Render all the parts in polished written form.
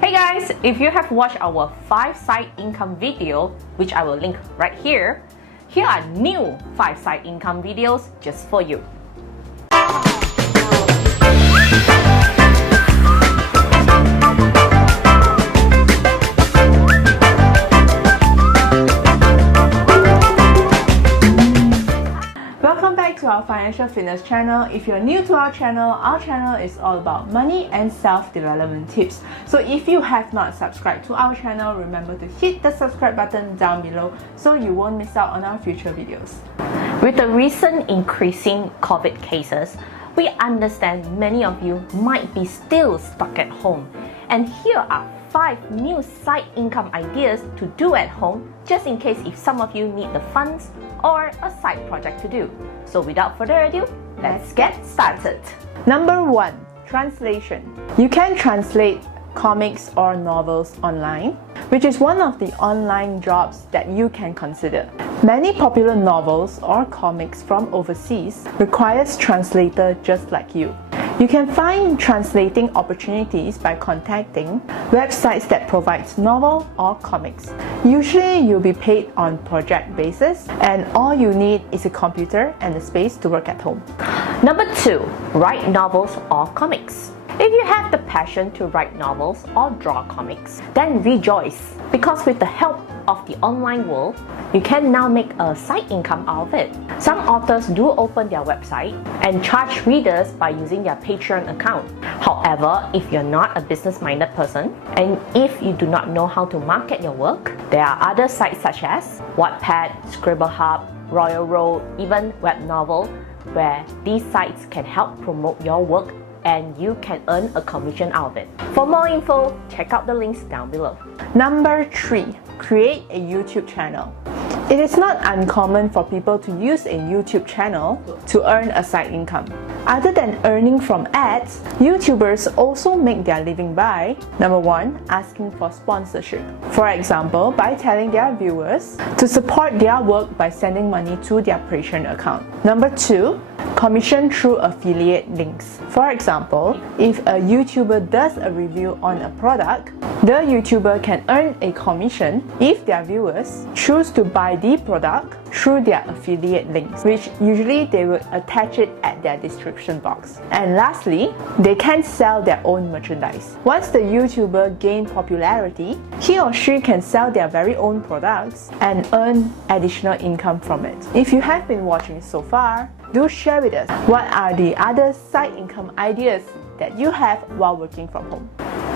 Hey guys, if you have watched our 5 side income video, which I will link right here are new 5 side income videos just for you. Welcome back to our Financial Fitness channel. If you're new to our channel is all about money and self-development tips. So if you have not subscribed to our channel, remember to hit the subscribe button down below so you won't miss out on our future videos. With the recent increasing COVID cases, we understand many of you might be still stuck at home. And here are 5 new side income ideas to do at home, just in case if some of you need the funds or a side project to do. So without further ado, let's get started. Number 1. Translation. You can translate comics or novels online, which is one of the online jobs that you can consider. Many popular novels or comics from overseas requires translator just like you. You can find translating opportunities by contacting websites that provides novel or comics. Usually you'll be paid on project basis and all you need is a computer and a space to work at home. Number 2. Write novels or comics. If you have the passion to write novels or draw comics, then rejoice, because with the help of the online world, you can now make a side income out of it. Some authors do open their website and charge readers by using their Patreon account. However, if you're not a business-minded person, and if you do not know how to market your work, there are other sites such as Wattpad, Scribblehub, Royal Road, even Webnovel, where these sites can help promote your work and you can earn a commission out of it. For more info, check out the links down below. Number 3. Create a YouTube channel. It is not uncommon for people to use a YouTube channel to earn a side income. Other than earning from ads, YouTubers also make their living by number 1. Asking for sponsorship. For example, by telling their viewers to support their work by sending money to their Patreon account. Number 2. Commission through affiliate links. For example, if a YouTuber does a review on a product, the YouTuber can earn a commission if their viewers choose to buy the product through their affiliate links, which usually they will attach it at their description box. And lastly, they can sell their own merchandise. Once the YouTuber gains popularity, he or she can sell their very own products and earn additional income from it. If you have been watching so far, do share with us what are the other side income ideas that you have while working from home.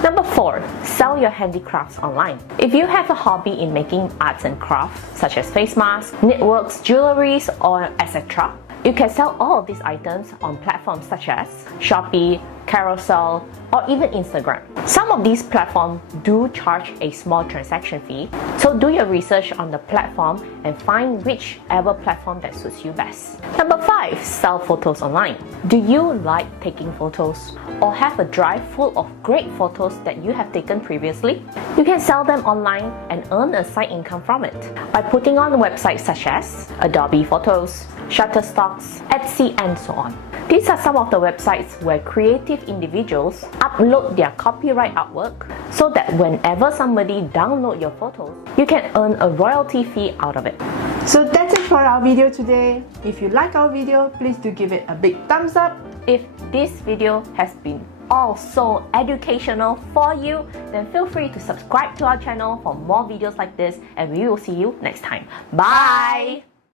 Number 4. Sell your handicrafts online. If you have a hobby in making arts and crafts, such as face masks, knitworks, jewelries, or etc., you can sell all of these items on platforms such as Shopee, Carousel, or even Instagram. Some of these platforms do charge a small transaction fee, so do your research on the platform and find whichever platform that suits you best. Number 5. Sell photos online. Do you like taking photos or have a drive full of great photos that you have taken previously? You can sell them online and earn a side income from it by putting on websites such as Adobe Photos, Shutterstocks, Etsy, and so on. These are some of the websites where creative individuals upload their copyright artwork so that whenever somebody downloads your photos, you can earn a royalty fee out of it. So that's it for our video today. If you like our video, please do give it a big thumbs up. If this video has been also educational for you, then feel free to subscribe to our channel for more videos like this, and we will see you next time. Bye!